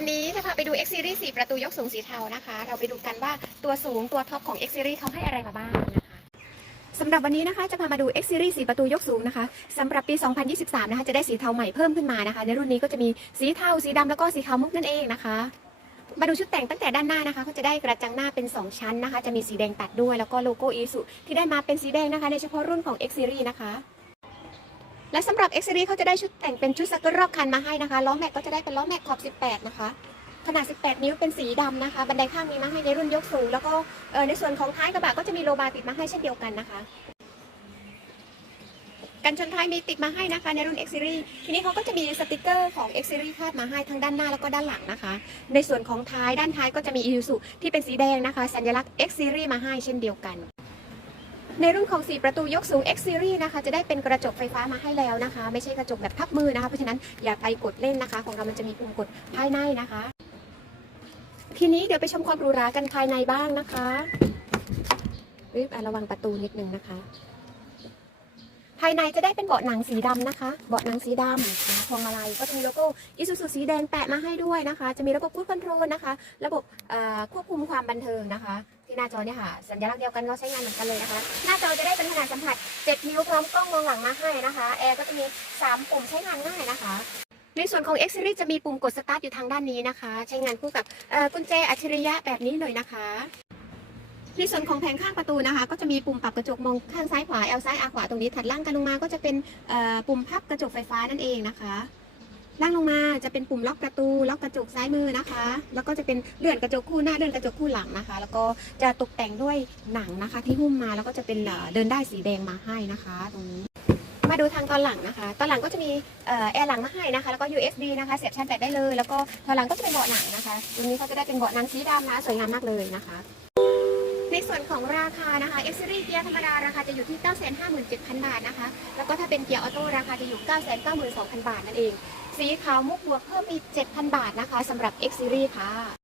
วันนี้จะพาไปดู X Series 4 ประตูยกสูงสีเทานะคะ เราไปดูกันว่าตัวสูงตัวท็อปของ X Series เขาให้อะไรมาบ้างนะคะสำหรับวันนี้นะคะจะพามาดู X Series 4 ประตูยกสูงนะคะสำหรับปี 2023 นะคะจะได้สีเทาใหม่เพิ่มขึ้นมานะคะ ในรุ่นนี้ก็จะมีสีเทาสีดำแล้วก็สีขาวมุกนั่นเองนะคะมาดูชุดแต่งตั้งแต่ด้านหน้านะคะเขาจะได้กระจังหน้าเป็น 2 ชั้นนะคะ จะมีสีแดงตัดด้วยแล้วก็โลโก้อีสุที่ได้มาเป็นสีแดงนะคะ ในเฉพาะรุ่นของ X Series นะคะ และสำหรับ X Series เขาจะได้ชุดแต่งเป็นชุดสเกิร์ตรอบคันมาให้นะคะ ล้อแม็กก็จะได้เป็นล้อแม็กขอบ 18 นะคะ ขนาด 18 นิ้วเป็นสีดำนะคะ บันไดข้างมีมาให้ในรุ่นยกสูง แล้วก็ในส่วนของท้ายกระบะก็จะมีโลบาร์ติดมาให้เช่นเดียวกันนะคะ กันชนท้ายมีติดมาให้นะคะ ในรุ่น X Series ทีนี้เขาก็จะมีสติกเกอร์ของ X Series คาดมาให้ทั้งด้านหน้าแล้วก็ด้านหลังนะคะ ในส่วนของท้ายด้านท้ายก็จะมี Isuzu ที่เป็นสีแดงนะคะ สัญลักษณ์ X Series มาให้เช่นเดียวกัน ในรุ่นของ 4 ประตูยกสูง X Series นะคะ จะได้เป็นกระจกไฟฟ้ามาให้แล้วนะคะ ไม่ใช่กระจกแบบพับมือนะคะ เพราะฉะนั้นอย่าไปกดเล่นนะคะ ของเรามันจะมีปุ่มกดภายในนะคะ ทีนี้เดี๋ยวไปชมความหรูหรากันภายในบ้างนะคะรีบระวังประตูนิดนึงนะคะ ภายในจะได้เป็นเบาะหนังสีดำนะคะ เบาะหนังสีดำพวงมาลัยก็จะมีโลโก้อิซูซูสีแดงแปะมาให้ด้วยนะคะ จะมีระบบคูดคอนโทรลนะคะ ระบบควบคุมความบันเทิงนะคะ ที่หน้าจอเนี่ยค่ะ สัญลักษณ์เดียวกันก็ใช้งานเหมือนกันเลยนะคะ หน้าจอจะได้เป็นขนาดสัมผัส 7 นิ้วพร้อมกล้องมองหลังมาให้นะคะ แอร์ก็จะมี 3 ปุ่มใช้งานง่ายนะคะในส่วนของ X Series จะมีปุ่มกดสตาร์ทอยู่ทางด้านนี้นะคะ ใช้งานคู่กับกุญแจอัจฉริยะแบบนี้เลยนะคะ ในส่วนของแผงข้างประตูนะคะ ก็จะมีปุ่มปรับกระจกมองข้างซ้ายขวา L ซ้าย R ขวาตรงนี้ถัดล่างกันลงมาก็จะเป็นปุ่มพับกระจกไฟฟ้านั่นเองนะคะล่างลงมาจะเป็นปุ่มล็อกประตูล็อกกระจกซ้ายมือนะคะ แล้วก็จะเป็นเลื่อนกระจกคู่หน้าเลื่อนกระจกคู่หลังนะคะ แล้วก็จะตกแต่งด้วยหนังนะคะ ที่หุ้มมาแล้วก็จะเป็นเดินได้สีแดงมาให้นะคะ ตรงนี้ มาดูทางตอนหลังนะคะ ตอนหลังก็จะมีแอร์หลังมาให้นะคะ แล้วก็ USB นะคะเสียบชาร์จแบตได้เลย แล้วก็ตอนหลังก็จะเป็นเบาะหนังนะคะตรงนี้เขาจะได้เป็นเบาะหนังสีดำนะสวยงามมากเลยนะคะ ส่วนของราคานะคะ X Series เกียร์ธรรมดาราคาจะอยู่ที่ 957,000 บาทนะคะ แล้วก็ถ้าเป็นเกียร์ออโต้ราคาจะอยู่ 992,000 บาทนั่นเอง สีขาวมุกบวกเพิ่มอีก 7,000 บาทนะคะสำหรับ X Series ค่ะ